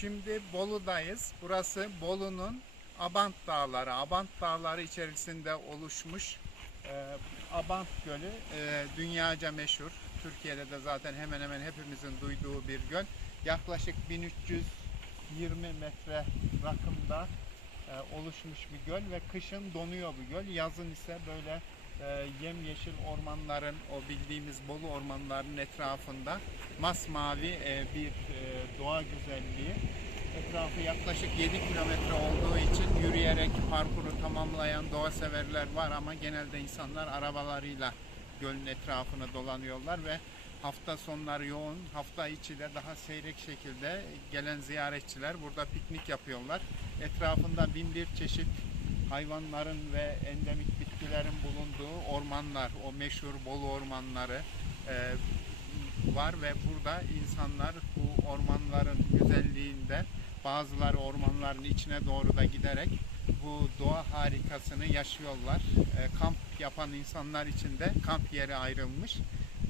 Şimdi Bolu'dayız. Burası Bolu'nun Abant Dağları. Abant Dağları içerisinde oluşmuş e, Abant Gölü e, dünyaca meşhur. Türkiye'de de zaten hemen hemen hepimizin duyduğu bir göl. Yaklaşık 1320 metre rakımda e, oluşmuş bir göl ve kışın donuyor bu göl. Yazın ise böyle e, yemyeşil ormanların, o bildiğimiz Bolu ormanlarının etrafında masmavi e, bir e, doğa güzelliği. Etrafı yaklaşık 7 kilometre olduğu için yürüyerek parkuru tamamlayan doğa severler var ama genelde insanlar arabalarıyla gölün etrafını dolanıyorlar ve hafta sonları yoğun, hafta içi de daha seyrek şekilde gelen ziyaretçiler burada piknik yapıyorlar. Etrafında bin bir çeşit hayvanların ve endemik bitkilerin bulunduğu ormanlar, o meşhur Bolu ormanları e, var ve burada insanlar bu ormanların güzelliğinde bazıları ormanların içine doğru da giderek bu doğa harikasını yaşıyorlar. E, kamp yapan insanlar için de kamp yeri ayrılmış.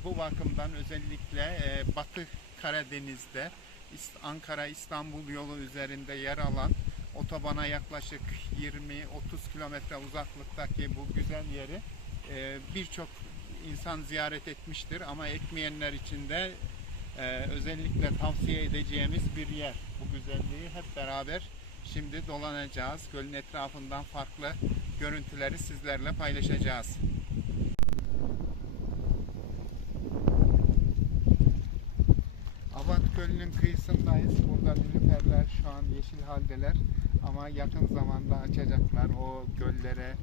Bu bakımdan özellikle e, Batı Karadeniz'de İst- Ankara-İstanbul yolu üzerinde yer alan otobana yaklaşık 20-30 kilometre uzaklıktaki bu güzel yeri e, birçok insan ziyaret etmiştir ama etmeyenler için de e, özellikle tavsiye edeceğimiz bir yer. Bu güzelliği hep beraber şimdi dolanacağız. Gölün etrafından farklı görüntüleri sizlerle paylaşacağız. Abant Gölü'nün kıyısındayız. Burada nilüferler şu an yeşil haldeler ama yakın zamanda açacaklar o göllere,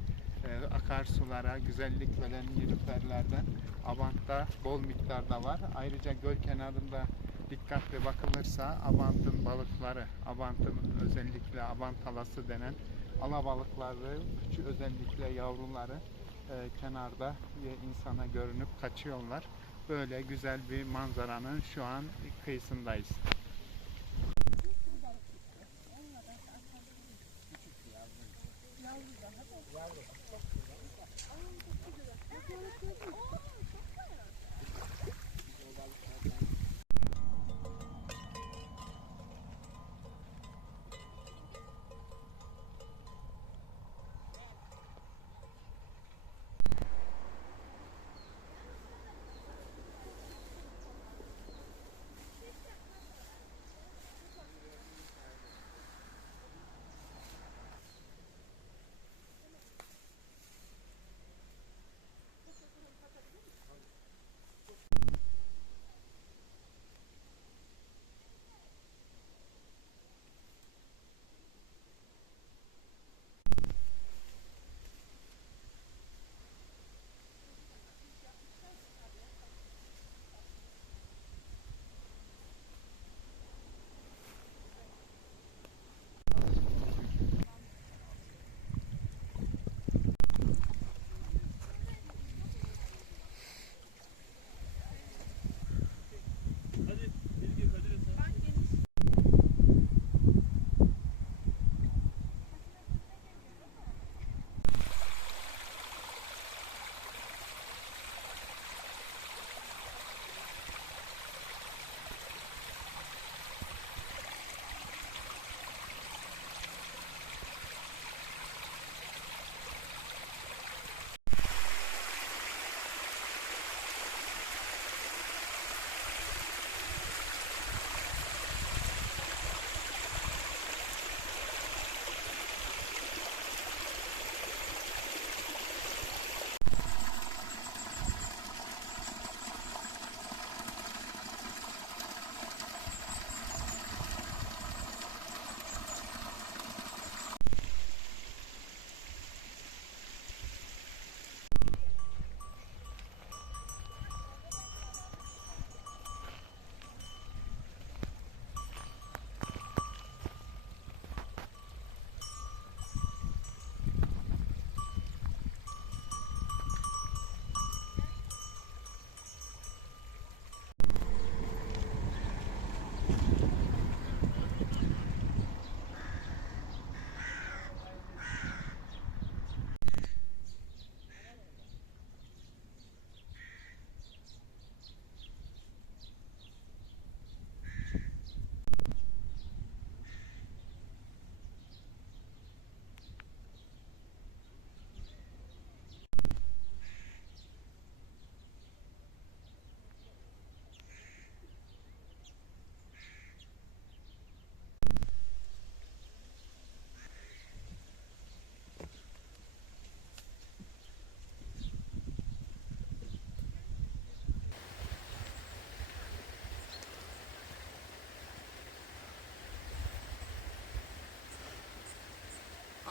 e, akarsulara güzellik veren nilüferlerden Abant'ta bol miktarda var. Ayrıca göl kenarında dikkatli bakılırsa Abant'ın balıkları, Abant'ın özellikle Abant alası denen alabalıkları, küçük özellikle yavruları e, kenarda ve insana görünüp kaçıyorlar. Böyle güzel bir manzaranın şu an kıyısındayız.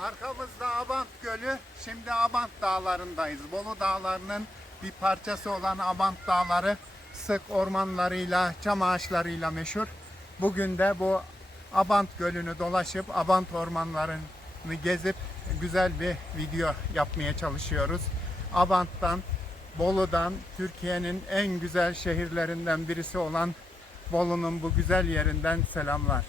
Arkamızda Abant Gölü. Şimdi Abant Dağları'ndayız. Bolu Dağları'nın bir parçası olan Abant Dağları sık ormanlarıyla, çam ağaçlarıyla meşhur. Bugün de bu Abant Gölü'nü dolaşıp Abant ormanlarını gezip güzel bir video yapmaya çalışıyoruz. Abant'tan, Bolu'dan, Türkiye'nin en güzel şehirlerinden birisi olan Bolu'nun bu güzel yerinden selamlar.